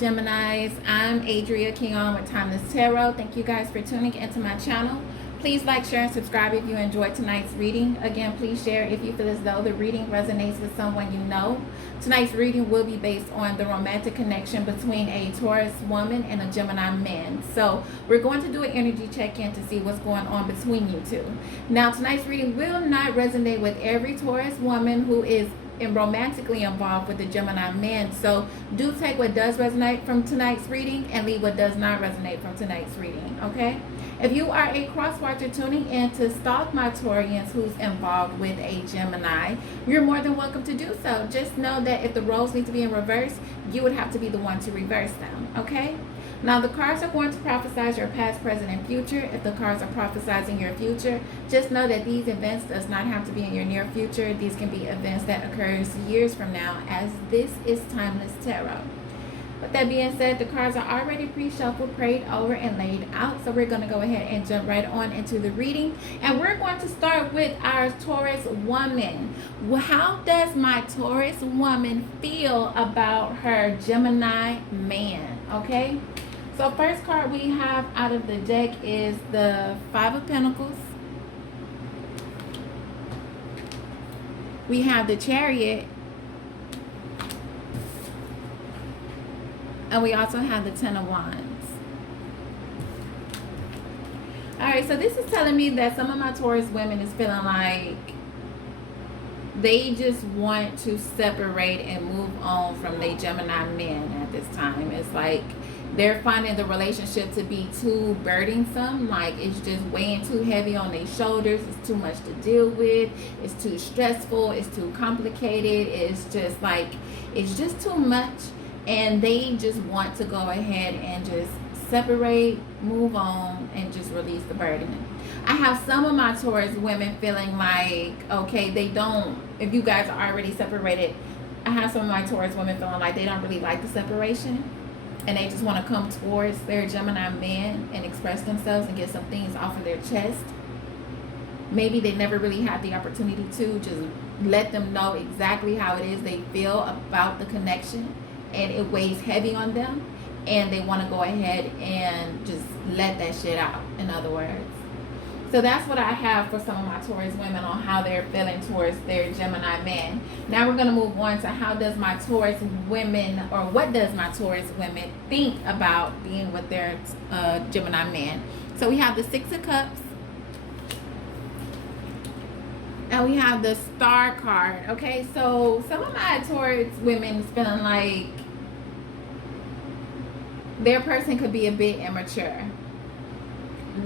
Geminis. I'm ImAdriaQian with Timeless Tarot. Thank you guys for tuning into my channel. Please like, share, and subscribe if you enjoyed tonight's reading. Again, please share if you feel as though the reading resonates with someone you know. Tonight's reading will be based on the romantic connection between a Taurus woman and a Gemini man. So we're going to do an energy check-in to see what's going on between you two. Now, tonight's reading will not resonate with every Taurus woman who is romantically involved with the Gemini man. So do take what does resonate from tonight's reading and leave what does not resonate from tonight's reading, okay? If you are a cross-watcher tuning in to stalk my Taurians who's involved with a Gemini, you're more than welcome to do so. Just know that if the roles need to be in reverse, you would have to be the one to reverse them, okay? Now, the cards are going to prophesize your past, present, and future. If the cards are prophesizing your future, just know that these events does not have to be in your near future. These can be events that occurs years from now, as this is Timeless Tarot. With that being said, the cards are already pre-shuffled, prayed over, and laid out. So we're going to go ahead and jump right on into the reading. And we're going to start with our Taurus woman. How does my Taurus woman feel about her Gemini man? Okay? So first card we have out of the deck is the Five of Pentacles. We have the Chariot. And we also have the Ten of Wands. Alright, so this is telling me that some of my Taurus women is feeling like they just want to separate and move on from their Gemini men at this time. It's like they're finding the relationship to be too burdensome, like it's just weighing too heavy on their shoulders, it's too much to deal with, it's too stressful, it's too complicated, it's just like, it's just too much, and they just want to go ahead and just separate, move on, and just release the burden. I have some of my Taurus women feeling like, okay, they don't, if you guys are already separated, I have some of my Taurus women feeling like they don't really like the separation. And they just want to come towards their Gemini man and express themselves and get some things off of their chest. Maybe they never really had the opportunity to just let them know exactly how it is they feel about the connection. And it weighs heavy on them. And they want to go ahead and just let that shit out, in other words. So that's what I have for some of my Taurus women on how they're feeling towards their Gemini man. Now we're going to move on to how does my Taurus women, or what does my Taurus women think about being with their Gemini man. So we have the Six of Cups. And we have the Star card. Okay, so some of my Taurus women is feeling like their person could be a bit immature.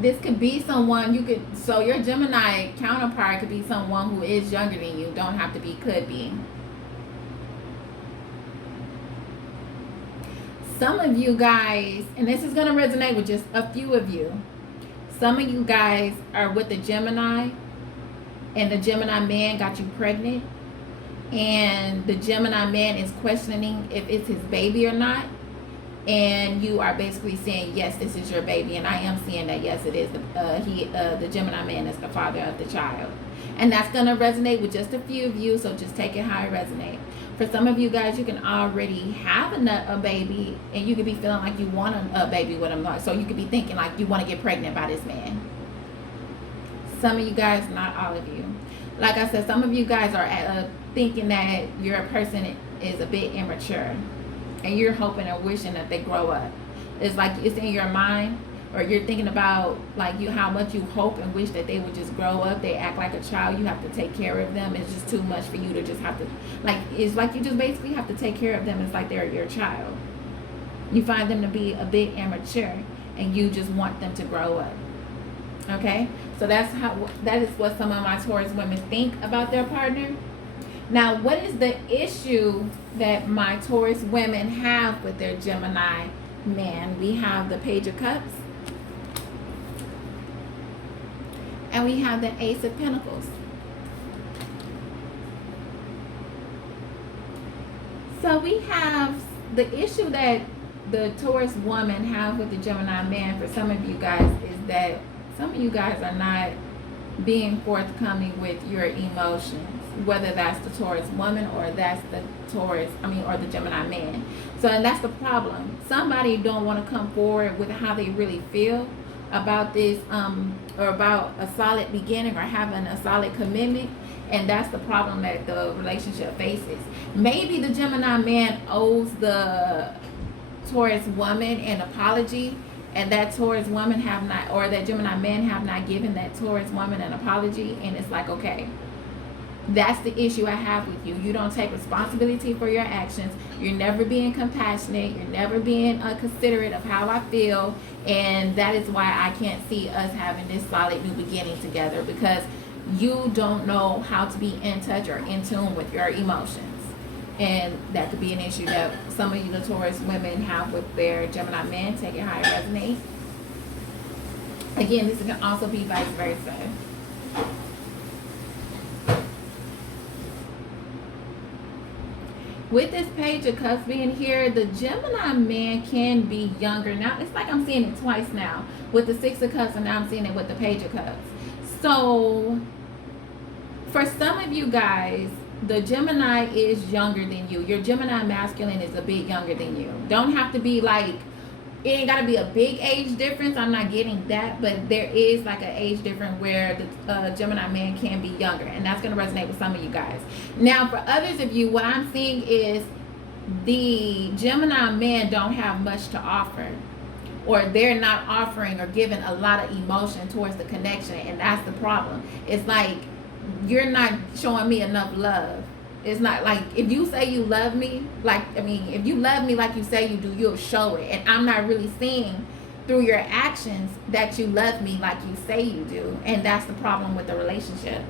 This could be someone so your Gemini counterpart could be someone who is younger than you. Don't have to be, could be. Some of you guys, and this is going to resonate with just a few of you. Some of you guys are with the Gemini, and the Gemini man got you pregnant. And the Gemini man is questioning if it's his baby or not. And you are basically saying, yes, this is your baby. And I am seeing that, yes, it is. The Gemini man is the father of the child. And that's going to resonate with just a few of you. So just take it how it resonates. For some of you guys, you can already have a baby. And you could be feeling like you want a baby with him. So you could be thinking like you want to get pregnant by this man. Some of you guys, not all of you. Like I said, some of you guys are thinking that your person is a bit immature. And you're hoping and wishing that they grow up. It's like it's in your mind, or you're thinking about like how much you hope and wish that they would just grow up. They act like a child. You have to take care of them. It's just too much for you to just have to, like, it's like you just basically have to take care of them. It's like they're your child. You find them to be a bit immature, and you just want them to grow up. Okay? So that is what some of my Taurus women think about their partner. Now, what is the issue that my Taurus women have with their Gemini man? We have the Page of Cups. And we have the Ace of Pentacles. So we have the issue that the Taurus woman have with the Gemini man for some of you guys is that some of you guys are not being forthcoming with your emotions, whether that's the Taurus woman or that's the or the Gemini man. So, and that's the problem. Somebody don't want to come forward with how they really feel about this, or about a solid beginning or having a solid commitment. And that's the problem that the relationship faces. Maybe the Gemini man owes the Taurus woman an apology, and that Taurus woman have not, or that Gemini man have not given that Taurus woman an apology. And it's like, okay, that's the issue I have with you. You don't take responsibility for your actions. You're never being compassionate. You're never being considerate of how I feel. And that is why I can't see us having this solid new beginning together, because you don't know how to be in touch or in tune with your emotions. And that could be an issue that some of you, the Taurus women, have with their Gemini men. Take it how it resonates. Again, this can also be vice versa. With this Page of Cups being here, the Gemini man can be younger. Now, it's like I'm seeing it twice now with the Six of Cups, and now I'm seeing it with the Page of Cups. So, for some of you guys, the Gemini is younger than you. Your Gemini masculine is a bit younger than you. Don't have to be like, it ain't got to be a big age difference. I'm not getting that, but there is like an age difference where the Gemini man can be younger, and that's going to resonate with some of you guys. Now, for others of you, what I'm seeing is the Gemini men don't have much to offer, or they're not offering or giving a lot of emotion towards the connection, and that's the problem. It's like, you're not showing me enough love. It's not like, if you say you love me, if you love me like you say you do, you'll show it. And I'm not really seeing through your actions that you love me like you say you do. And that's the problem with the relationship.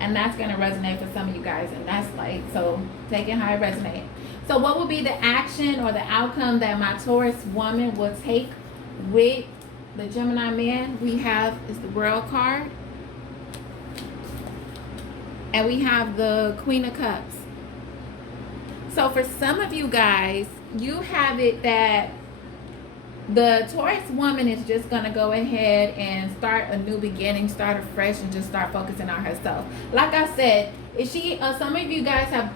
And that's going to resonate for some of you guys. And that's like, so take it how it resonates. So what will be the action or the outcome that my Taurus woman will take with the Gemini man? We have is the World card. And we have the Queen of Cups. So for some of you guys, you have it that the Taurus woman is just going to go ahead and start a new beginning, start afresh, and just start focusing on herself. Like I said, is she? Some of you guys have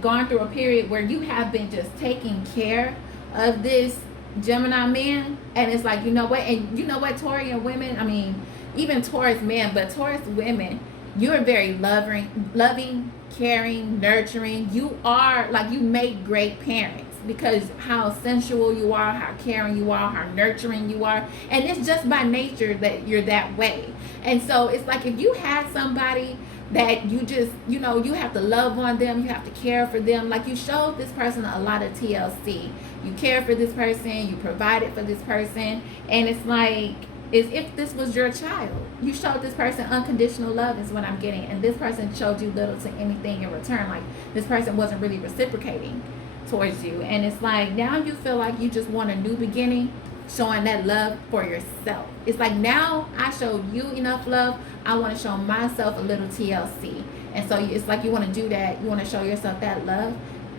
gone through a period where you have been just taking care of this Gemini man, and it's like, you know what? And you know what, Taurian women, I mean, even Taurus men, but Taurus women, you're very loving, caring, nurturing. You are like, you make great parents because how sensual you are, how caring you are, how nurturing you are. And it's just by nature that you're that way. And so it's like, if you had somebody that you just, you know, you have to love on them, you have to care for them. Like, you showed this person a lot of TLC. You care for this person, you provided for this person. And it's like, is if this was your child. You showed this person unconditional love is what I'm getting. And this person showed you little to anything in return. Like, this person wasn't really reciprocating towards you. And it's like, now you feel like you just want a new beginning, showing that love for yourself. It's like, now I showed you enough love, I want to show myself a little TLC. And so it's like, you want to do that. You want to show yourself that love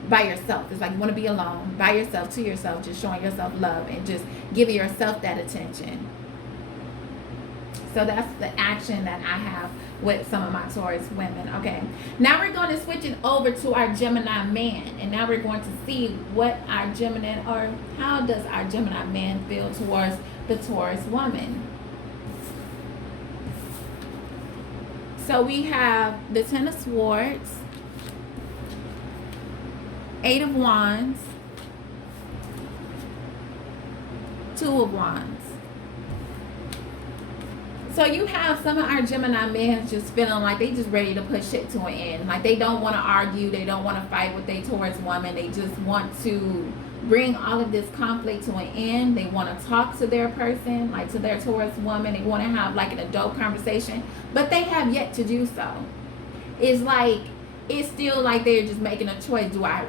by yourself. It's like, you want to be alone by yourself, to yourself, just showing yourself love and just giving yourself that attention. So that's the action that I have with some of my Taurus women. Okay, now we're going to switch it over to our Gemini man. And now we're going to see what our Gemini, or how does our Gemini man feel towards the Taurus woman. So we have the Ten of Swords, Eight of Wands, Two of Wands. So you have some of our Gemini men just feeling like they just ready to put shit to an end. Like, they don't want to argue. They don't want to fight with their Taurus woman. They just want to bring all of this conflict to an end. They want to talk to their person, like to their Taurus woman. They want to have like an adult conversation, but they have yet to do so. It's like, it's still like they're just making a choice. Do I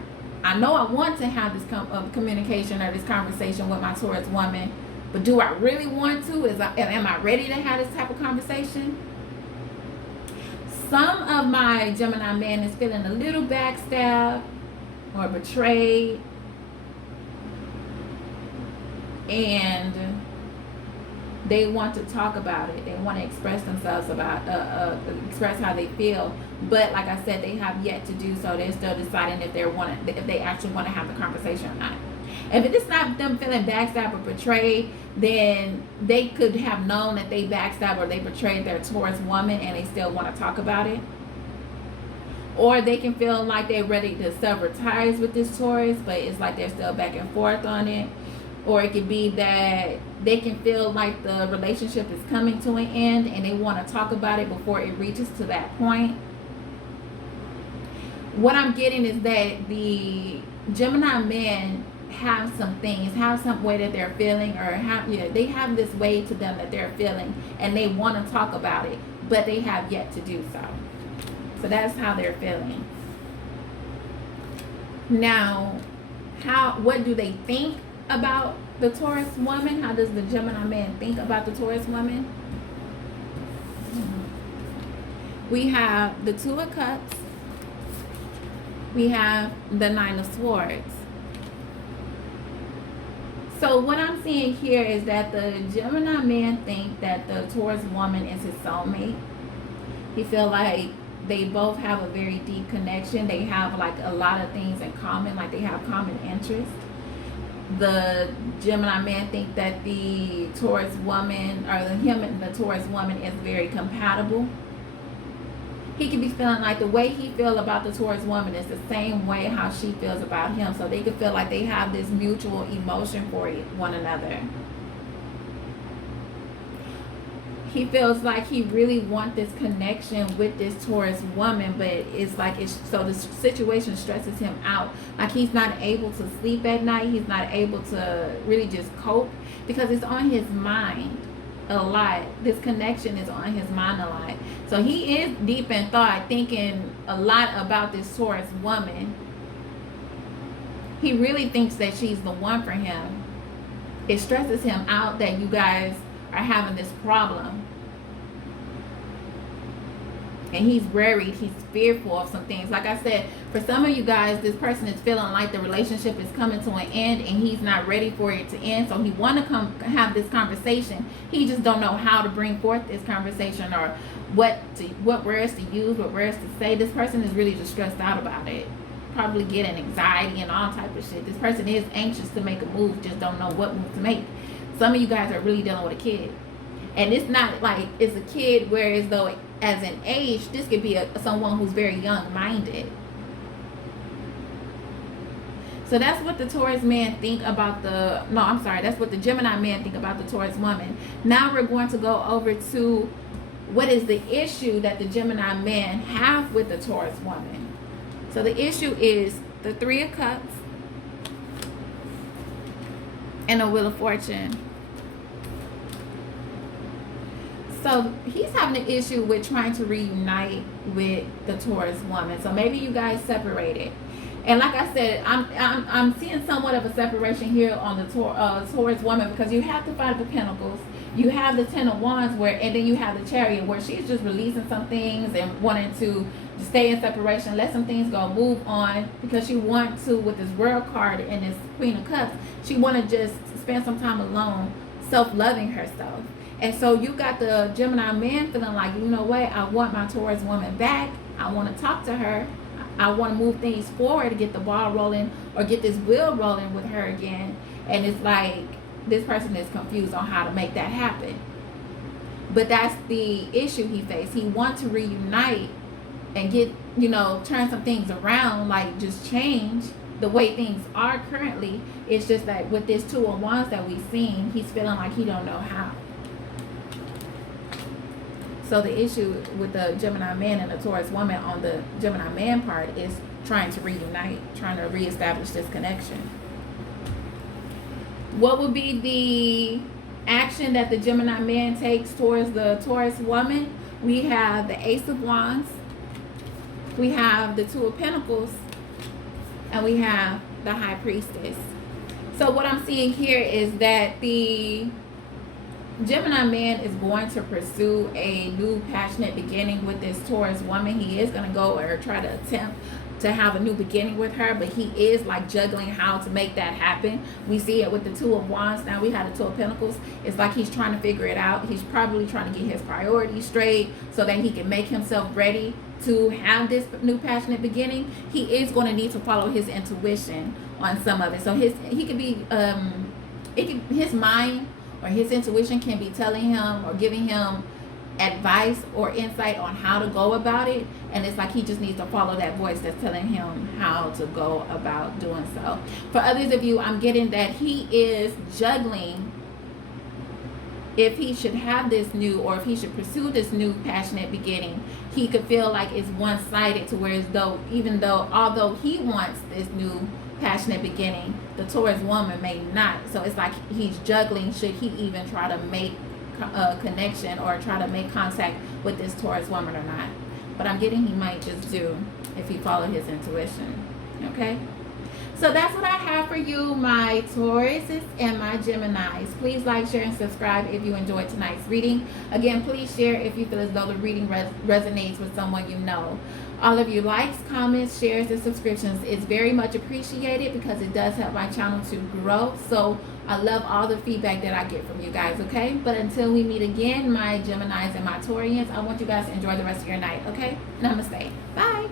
know I want to have this communication or this conversation with my Taurus woman, but do I really want to? Am I ready to have this type of conversation? Some of my Gemini men is feeling a little backstabbed or betrayed. And They want to talk about it. They want to express themselves about, express how they feel. But like I said, they have yet to do so. They're still deciding if they actually want to have the conversation or not. If it's not them feeling backstabbed or betrayed, then they could have known that they backstabbed or they betrayed their Taurus woman and they still want to talk about it. Or they can feel like they're ready to sever ties with this Taurus, but it's like they're still back and forth on it. Or it could be that they can feel like the relationship is coming to an end and they want to talk about it before it reaches to that point. What I'm getting is that the Gemini men have some things, have some way that they're feeling, or they have this way to them that they're feeling and they want to talk about it, but they have yet to do so. So that's how they're feeling. Now, what do they think about the Taurus woman? How does the Gemini man think about the Taurus woman? We have the Two of Cups. We have the Nine of Swords. So what I'm seeing here is that the Gemini man think that the Taurus woman is his soulmate. He feel like they both have a very deep connection. They have like a lot of things in common, like they have common interests. The Gemini man think that the Taurus woman, or him and the Taurus woman, is very compatible. He could be feeling like the way he feels about the Taurus woman is the same way how she feels about him. So they could feel like they have this mutual emotion for one another. He feels like he really wants this connection with this Taurus woman, but it's like so the situation stresses him out. Like he's not able to sleep at night. He's not able to really just cope because it's on his mind a lot. This connection is on his mind a lot. So he is deep in thought, thinking a lot about this Taurus woman. He really thinks that she's the one for him. It stresses him out that you guys are having this problem. And he's worried, he's fearful of some things. Like I said, for some of you guys, this person is feeling like the relationship is coming to an end and he's not ready for it to end. So he want to come have this conversation. He just don't know how to bring forth this conversation, or what words to use, what words to say. This person is really just stressed out about it. Probably getting anxiety and all type of shit. This person is anxious to make a move, just don't know what move to make. Some of you guys are really dealing with a kid. And it's not like it's a kid where as though as an age, this could be someone who's very young-minded. So that's what the Taurus man think about that's what the Gemini man think about the Taurus woman. Now we're going to go over to what is the issue that the Gemini man have with the Taurus woman. So the issue is the Three of Cups and the Wheel of Fortune. So he's having an issue with trying to reunite with the Taurus woman. So maybe you guys separated. And like I said, I'm seeing somewhat of a separation here on the Taurus woman, because you have the Five of Pentacles, you have the Ten of Wands, and then you have the Chariot, where she's just releasing some things and wanting to stay in separation, let some things go, move on, because she wants to, with this World card and this Queen of Cups, she want to just spend some time alone, self-loving herself. And so you got the Gemini man feeling like, you know what, I want my Taurus woman back. I want to talk to her. I want to move things forward to get the ball rolling, or get this wheel rolling with her again. And it's like this person is confused on how to make that happen. But that's the issue he faced. He wants to reunite and get, turn some things around, like just change the way things are currently. It's just that with this Two of Wands that we've seen, he's feeling like he don't know how. So the issue with the Gemini man and the Taurus woman on the Gemini man part is trying to reunite, trying to reestablish this connection. What would be the action that the Gemini man takes towards the Taurus woman? We have the Ace of Wands, we have the Two of Pentacles, and we have the High Priestess. So what I'm seeing here is that the Gemini man is going to pursue a new passionate beginning with this Taurus woman. He is going to go or try to attempt to have a new beginning with her, but he is like juggling how to make that happen. We see it with the Two of Wands. Now we had the Two of Pentacles. It's like he's trying to figure it out. He's probably trying to get his priorities straight so that he can make himself ready to have this new passionate beginning. He is going to need to follow his intuition on some of it. So he could be his mind or his intuition can be telling him or giving him advice or insight on how to go about it, and it's like he just needs to follow that voice that's telling him how to go about doing so. For others of you, I'm getting that he is juggling if he should have this new, or if he should pursue this new passionate beginning. He could feel like it's one-sided, to where as though, although he wants this new passionate beginning, the Taurus woman may not. So it's like he's juggling, should he even try to make a connection or try to make contact with this Taurus woman or not. But I'm getting he might just do if he followed his intuition. Okay, so that's what I have for you, my Tauruses and my Geminis. Please like, share, and subscribe if you enjoyed tonight's reading. Again, please share if you feel as though the reading resonates with someone you know. All of you likes, comments, shares, and subscriptions is very much appreciated because it does help my channel to grow. So I love all the feedback that I get from you guys, okay? But until we meet again, my Geminis and my Taurians, I want you guys to enjoy the rest of your night, okay? Namaste. Bye.